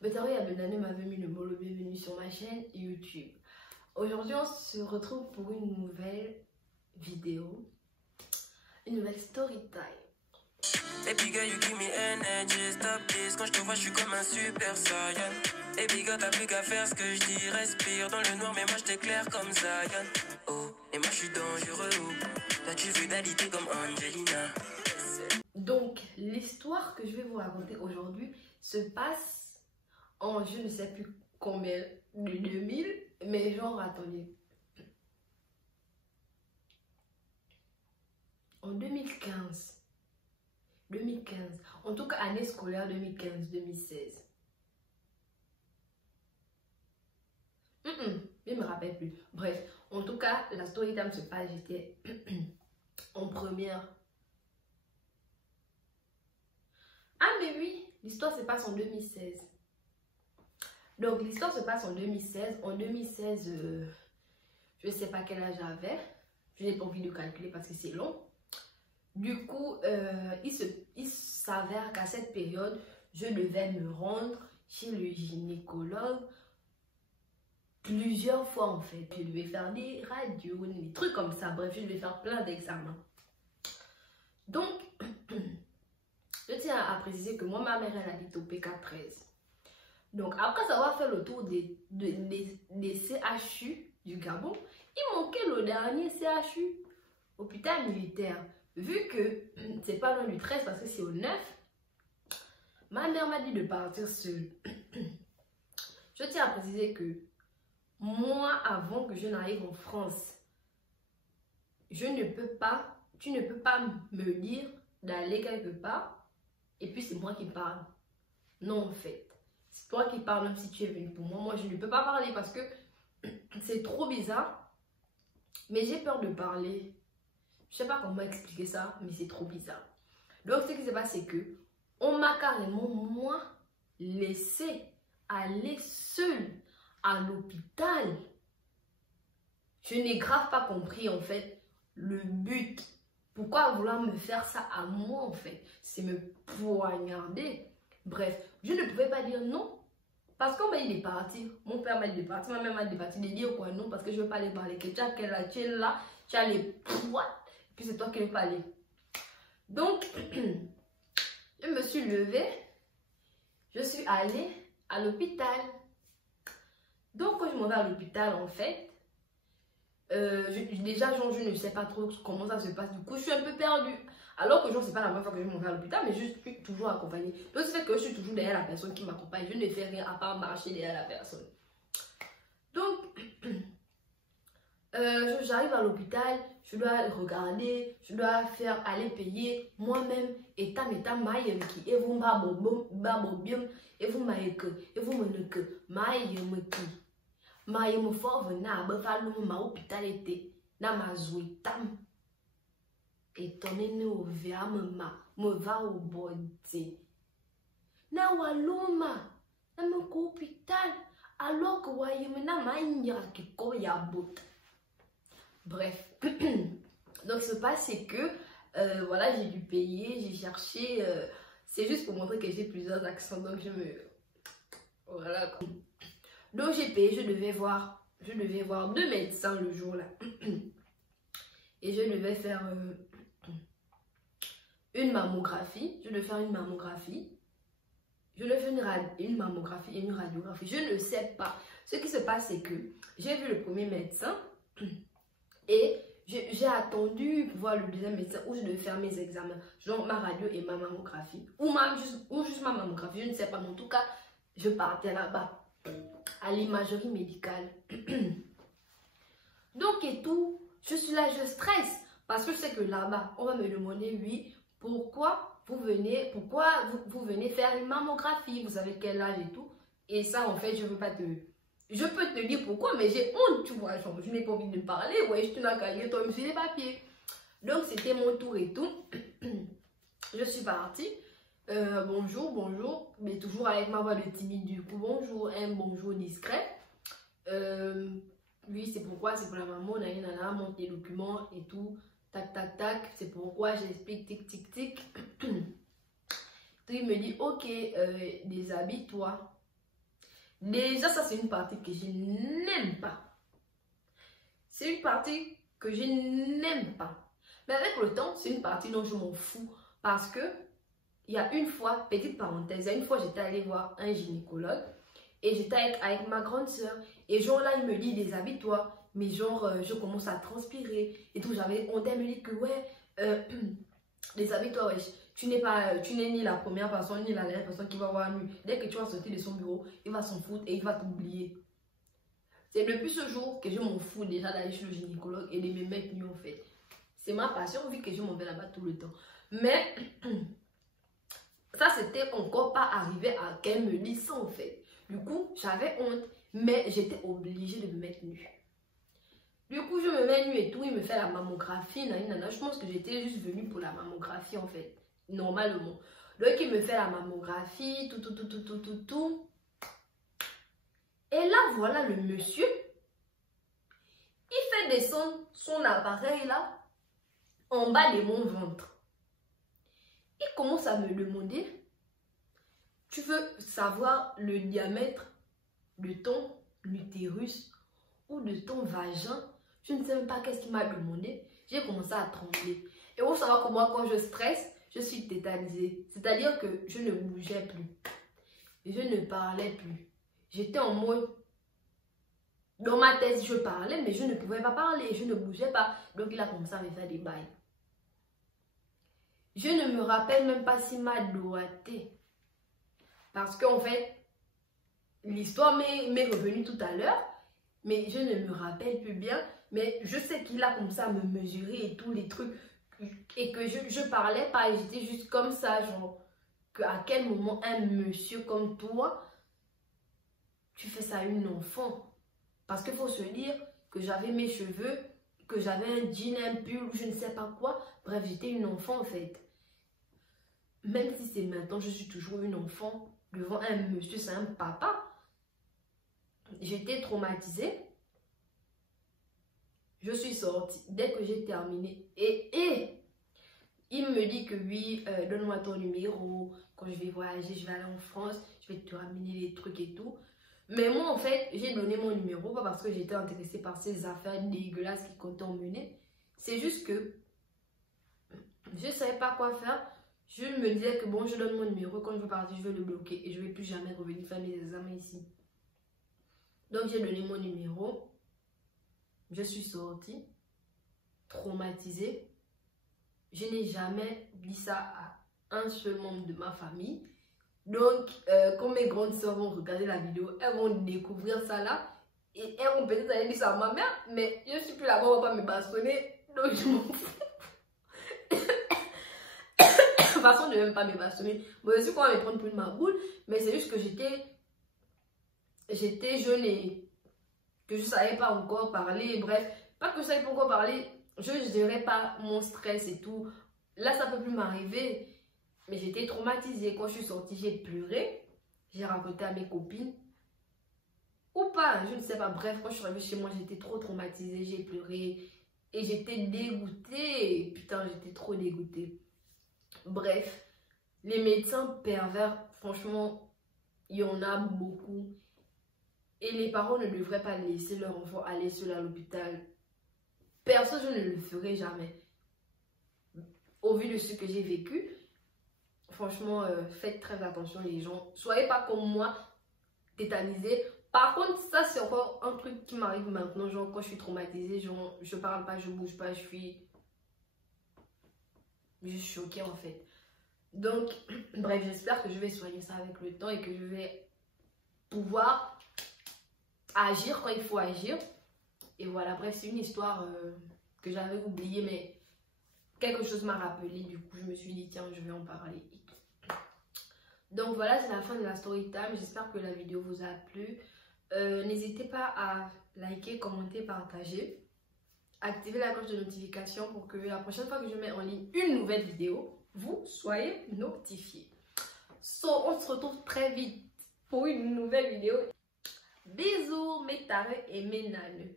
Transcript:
Betaro Benane m'avait mis le mot le bienvenu sur ma chaîne YouTube. Aujourd'hui, on se retrouve pour une nouvelle vidéo, une nouvelle story time. Baby girl, you give me energy, stop this. Quand je te vois, je suis comme un super saiyan. Baby girl, t'as plus qu'à faire ce que je dis. Respire dans le noir, mais moi je t'éclaire comme Zion. Oh, et moi je suis dangereux. Toi tu veux d'alité comme Angelina. Donc, l'histoire que je vais vous raconter aujourd'hui se passe en je ne sais plus combien de 2000, mais genre, attendez. En 2015. 2015. En tout cas, année scolaire 2015-2016. Je ne me rappelle plus. Bref, en tout cas, la story time se passe, j'étais en première. Ah mais oui, l'histoire se passe en 2016. Donc l'histoire se passe en 2016. En 2016, je ne sais pas quel âge j'avais. Je n'ai pas envie de calculer parce que c'est long. Du coup, il s'avère qu'à cette période, je devais me rendre chez le gynécologue plusieurs fois en fait. Je devais faire des radios, des trucs comme ça. Bref, je devais faire plein d'examens. Donc, je tiens à préciser que moi, ma mère, elle habite au PK13. Donc, après avoir fait le tour des CHU du Gabon, il manquait le dernier CHU, hôpital militaire. Vu que c'est pas loin du 13 parce que c'est au 9, ma mère m'a dit de partir seule. Je tiens à préciser que moi, avant que je n'arrive en France, tu ne peux pas me dire d'aller quelque part et puis c'est moi qui parle. Non, en fait. C'est toi qui parles même si tu es venu pour moi. Moi, je ne peux pas parler parce que c'est trop bizarre. Mais j'ai peur de parler. Je sais pas comment expliquer ça, mais c'est trop bizarre. Donc, ce qui se passe, c'est que on m'a carrément, moi, laissé aller seule à l'hôpital. Je n'ai grave pas compris, en fait, le but. Pourquoi vouloir me faire ça à moi, en fait? C'est me poignarder. Bref, je ne pouvais pas dire non. Parce qu'on m'a dit de partir. Mon père m'a dit de partir. Ma mère m'a dit de partir. De dire quoi non. Parce que je ne veux pas aller parler. Que tu es là. Tu as les poids. Puis c'est toi qui ne veux pas aller. Donc, je me suis levée. Je suis allée à l'hôpital. Donc, quand je m'en vais à l'hôpital, en fait, déjà, genre, je ne sais pas trop comment ça se passe. Du coup, je suis un peu perdue. Alors que genre, c'est pas la première fois que je m'en vais à l'hôpital, mais je suis toujours accompagnée. Donc, ça fait que je suis toujours derrière la personne qui m'accompagne. Je ne fais rien à part marcher derrière la personne. Donc, j'arrive à l'hôpital, je dois regarder, je dois faire aller payer moi-même. Et maïem qui et vous babobim et vous maïke et vous meneke maïem qui maïem fort vena bevalum ma hôpital était na ma tam. Et ton au vea me va au body. Na waluma na me hôpital alors que waïem na maïnya qui koya bot. Bref, donc ce qui se passe c'est que voilà, j'ai dû payer, j'ai cherché, c'est juste pour montrer que j'ai plusieurs accents, donc je me voilà. Donc j'ai payé, je devais voir 2 médecins le jour là et je devais faire une mammographie, je devais faire une mammographie, je devais faire une mammographie et une radiographie, je ne sais pas. Ce qui se passe c'est que j'ai vu le premier médecin et j'ai attendu pour voir le deuxième médecin où je devais faire mes examens, genre ma radio et ma mammographie, ou juste ma mammographie, je ne sais pas, mais en tout cas, je partais là-bas, à l'imagerie médicale. Donc et tout, je suis là, je stresse, parce que je sais que là-bas, on va me demander, oui, pourquoi vous venez faire une mammographie, vous savez quel âge et tout, et ça en fait, je veux pas te... Je peux te dire pourquoi, mais j'ai honte, tu vois. Genre, je n'ai pas envie de parler. Ouais, je te n'ai qu'à lire, toi, je me suis les papiers. Donc, c'était mon tour et tout. Je suis partie. Bonjour, bonjour. Mais toujours avec ma voix de timide du coup. Bonjour, un bonjour discret. Oui, c'est pourquoi, c'est pour la maman. Nana, monte les documents et tout. Tac, tac, tac. C'est pourquoi j'explique tic, tic, tic. Il me dit, ok, déshabille-toi. Déjà, ça, c'est une partie que je n'aime pas. C'est une partie que je n'aime pas. Mais avec le temps, c'est une partie dont je m'en fous. Parce que, il y a une fois, petite parenthèse, il y a une fois, j'étais allée voir un gynécologue. Et j'étais avec ma grande soeur. Et genre là, il me dit, déshabille-toi. Mais genre, je commence à transpirer. Et tout, j'avais honte. Elle me dit que, ouais, déshabille-toi, wesh. Tu n'es ni la première personne, ni la dernière personne qui va voir nu. Dès que tu vas sortir de son bureau, il va s'en foutre et il va t'oublier. C'est depuis ce jour que je m'en fous déjà d'aller chez le gynécologue et de me mettre nu en fait. C'est ma passion vu que je m'en vais là-bas tout le temps. Mais ça, c'était encore pas arrivé à qu'elle me dise ça en fait. Du coup, j'avais honte, mais j'étais obligée de me mettre nue. Du coup, je me mets nue et tout, il me fait la mammographie, nanana. Je pense que j'étais juste venue pour la mammographie en fait, normalement. Donc, il me fait la mammographie, tout. Et là, voilà le monsieur, il fait descendre son appareil là, en bas de mon ventre. Il commence à me demander, tu veux savoir le diamètre de ton utérus ou de ton vagin? Je ne sais même pas qu'est-ce qu'il m'a demandé. J'ai commencé à trembler. Et vous savez que moi, quand je stresse, je suis tétanisée. C'est-à-dire que je ne bougeais plus. Je ne parlais plus. J'étais en mode... Dans ma tête, je parlais, mais je ne pouvais pas parler. Je ne bougeais pas. Donc, il a commencé à me faire des bails. Je ne me rappelle même pas s'il m'a doigté. Parce qu'en fait, l'histoire m'est revenue tout à l'heure. Mais je ne me rappelle plus bien. Mais je sais qu'il a commencé à me mesurer et tous les trucs. Et que je parlais pas. Et j'étais juste comme ça, genre... À quel moment un monsieur comme toi, tu fais ça à une enfant? Parce qu'il faut se dire que j'avais mes cheveux, que j'avais un jean, un pull, je ne sais pas quoi. Bref, j'étais une enfant en fait. Même si c'est maintenant, je suis toujours une enfant devant un monsieur, c'est un papa. J'étais traumatisée. Je suis sortie dès que j'ai terminé. Et il me dit que oui, donne-moi ton numéro. Quand je vais voyager, je vais aller en France, je vais te ramener les trucs et tout. Mais moi, en fait, j'ai donné mon numéro, pas parce que j'étais intéressée par ces affaires dégueulasses qui comptaient emmener. C'est juste que je ne savais pas quoi faire. Je me disais que bon, je donne mon numéro, quand je veux partir, je vais le bloquer et je ne vais plus jamais revenir faire mes examens ici. Donc, j'ai donné mon numéro. Je suis sortie, traumatisée. Je n'ai jamais dit ça à un seul membre de ma famille. Donc, quand mes grandes soeurs vont regarder la vidéo, elles vont découvrir ça là. Et elles vont peut-être aller dire ça à ma mère. Mais je ne suis plus là-bas, on ne va pas me bastonner. Donc, je m'en fous. De toute façon, je ne vais même pas me bastonner. Moi aussi, qu'on va me prendre pour ma boule. Mais c'est juste que j'étais jeune et que je ne savais pas encore parler. Bref, pas que je ne savais pas encore parler. Je ne gérais pas mon stress et tout. Là, ça ne peut plus m'arriver. Mais j'étais traumatisée. Quand je suis sortie, j'ai pleuré. J'ai raconté à mes copines. Ou pas, je ne sais pas. Bref, quand je suis arrivée chez moi, j'étais trop traumatisée. J'ai pleuré. Et j'étais dégoûtée. Putain, j'étais trop dégoûtée. Bref, les médecins pervers, franchement, il y en a beaucoup. Et les parents ne devraient pas laisser leur enfant aller seul à l'hôpital. Perso, je ne le ferai jamais. Au vu de ce que j'ai vécu, franchement, faites très attention les gens. Soyez pas comme moi, tétanisés. Par contre, ça c'est encore un truc qui m'arrive maintenant. Genre quand je suis traumatisée, genre, je parle pas, je bouge pas, je suis choquée en fait. Donc, bref, j'espère que je vais soigner ça avec le temps et que je vais pouvoir agir quand il faut agir. Et voilà, bref, c'est une histoire que j'avais oubliée, mais quelque chose m'a rappelé. Du coup, je me suis dit, tiens, je vais en parler. Donc voilà, c'est la fin de la story time. J'espère que la vidéo vous a plu. N'hésitez pas à liker, commenter, partager. Activez la cloche de notification pour que la prochaine fois que je mets en ligne une nouvelle vidéo, vous soyez notifiés. On se retrouve très vite pour une nouvelle vidéo. Bisous mes tarés et mes naneux.